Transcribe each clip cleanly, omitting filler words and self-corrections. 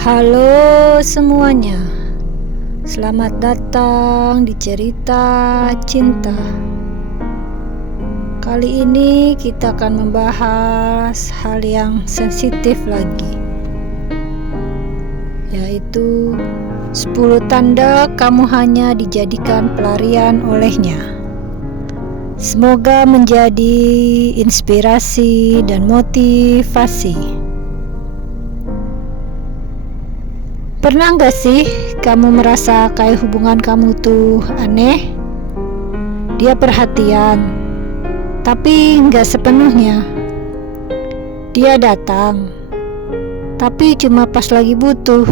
Halo semuanya, selamat datang di cerita cinta. Kali ini kita akan membahas hal yang sensitif lagi, yaitu 10 tanda kamu hanya dijadikan pelarian olehnya. Semoga menjadi inspirasi dan motivasi. Pernah gak sih kamu merasa kayak hubungan kamu tuh aneh? Dia perhatian, tapi gak sepenuhnya. Dia datang, tapi cuma pas lagi butuh.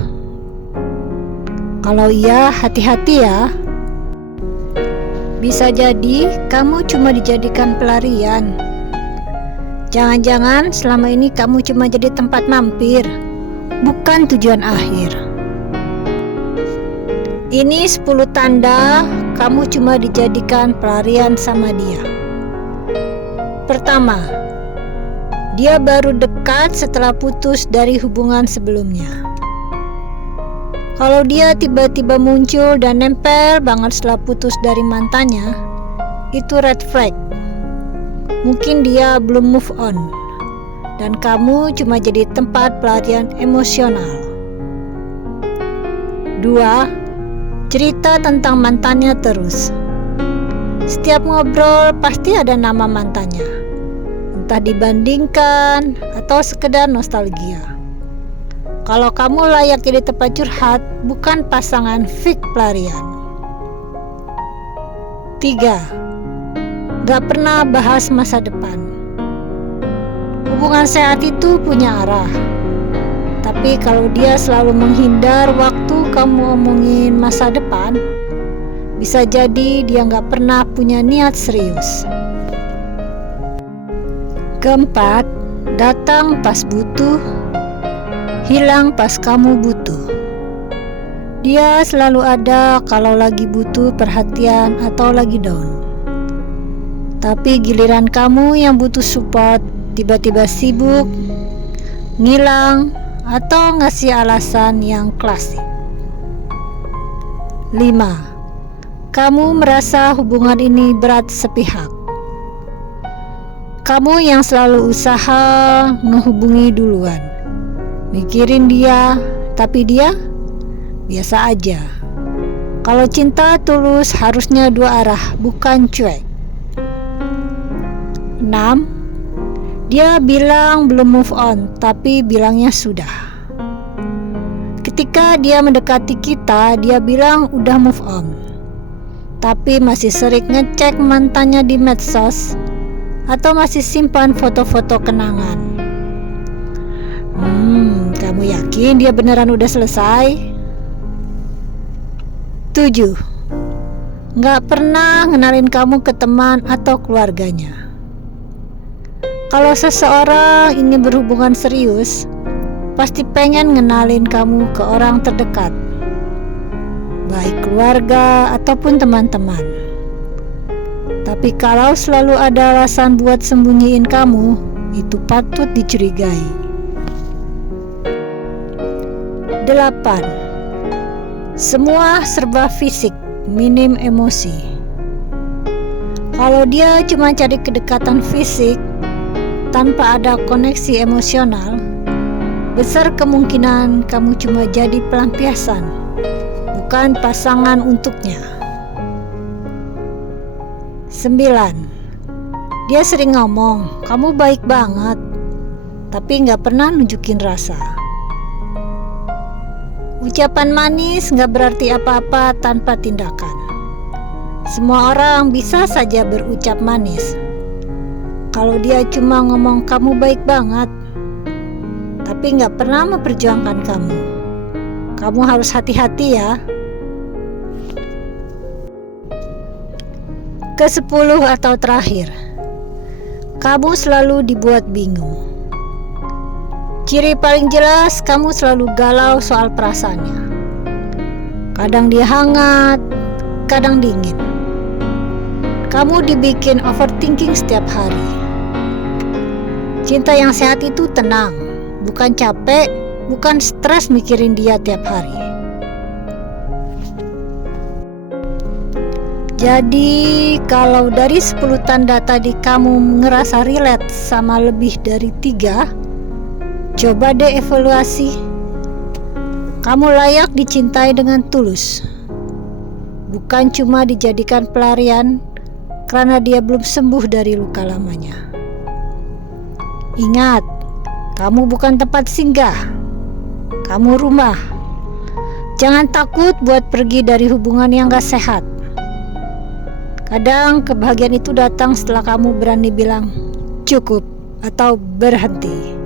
Kalau iya, hati-hati ya. Bisa jadi kamu cuma dijadikan pelarian. Jangan-jangan selama ini kamu cuma jadi tempat mampir, bukan tujuan akhir. Ini 10 tanda kamu cuma dijadikan pelarian sama dia. Pertama, dia baru dekat setelah putus dari hubungan sebelumnya. Kalau dia tiba-tiba muncul dan nempel banget setelah putus dari mantannya, itu red flag. Mungkin dia belum move on, dan kamu cuma jadi tempat pelarian emosional. 2. Cerita tentang mantannya terus. Setiap ngobrol pasti ada nama mantannya, entah dibandingkan atau sekedar nostalgia. Kalau kamu layak jadi tempat curhat, bukan pasangan fake pelarian. 3. Gak pernah bahas masa depan. Hubungan sehat itu punya arah, tapi kalau dia selalu menghindar waktu kamu ngomongin masa depan, bisa jadi dia gak pernah punya niat serius. Keempat, datang pas butuh, hilang pas kamu butuh. Dia selalu ada kalau lagi butuh perhatian atau lagi down. Tapi giliran kamu yang butuh support, tiba-tiba sibuk, ngilang, atau ngasih alasan yang klasik. 5. Kamu merasa hubungan ini berat sepihak. Kamu yang selalu usaha ngehubungi duluan, mikirin dia, tapi dia biasa aja. Kalau cinta tulus harusnya dua arah, bukan cuek. 6. Dia bilang belum move on, tapi bilangnya sudah. Ketika dia mendekati kita, dia bilang udah move on, tapi masih sering ngecek mantannya di medsos atau masih simpan foto-foto kenangan. Kamu yakin dia beneran udah selesai? 7. Gak pernah ngenalin kamu ke teman atau keluarganya. Kalau seseorang ingin berhubungan serius, pasti pengen ngenalin kamu ke orang terdekat, baik keluarga ataupun teman-teman. Tapi kalau selalu ada alasan buat sembunyiin kamu, itu patut dicurigai. 8. Semua serba fisik, minim emosi. Kalau dia cuma cari kedekatan fisik tanpa ada koneksi emosional, besar kemungkinan kamu cuma jadi pelampiasan, bukan pasangan untuknya. 9. Dia sering ngomong, kamu baik banget, tapi gak pernah nunjukin rasa. Ucapan manis gak berarti apa-apa tanpa tindakan. Semua orang bisa saja berucap manis. Kalau dia cuma ngomong kamu baik banget, tapi gak pernah memperjuangkan kamu, kamu harus hati-hati ya. Ke-10 atau terakhir, kamu selalu dibuat bingung. Ciri paling jelas, kamu selalu galau soal perasaannya. Kadang dia hangat, kadang dingin. Kamu dibikin overthinking setiap hari. Cinta yang sehat itu tenang, bukan capek, bukan stres mikirin dia tiap hari. Jadi kalau dari 10 tanda tadi kamu ngerasa relate sama lebih dari 3, coba deh evaluasi. Kamu layak dicintai dengan tulus, bukan cuma dijadikan pelarian karena dia belum sembuh dari luka lamanya. Ingat, kamu bukan tempat singgah, kamu rumah. Jangan takut buat pergi dari hubungan yang gak sehat. Kadang kebahagiaan itu datang setelah kamu berani bilang cukup atau berhenti.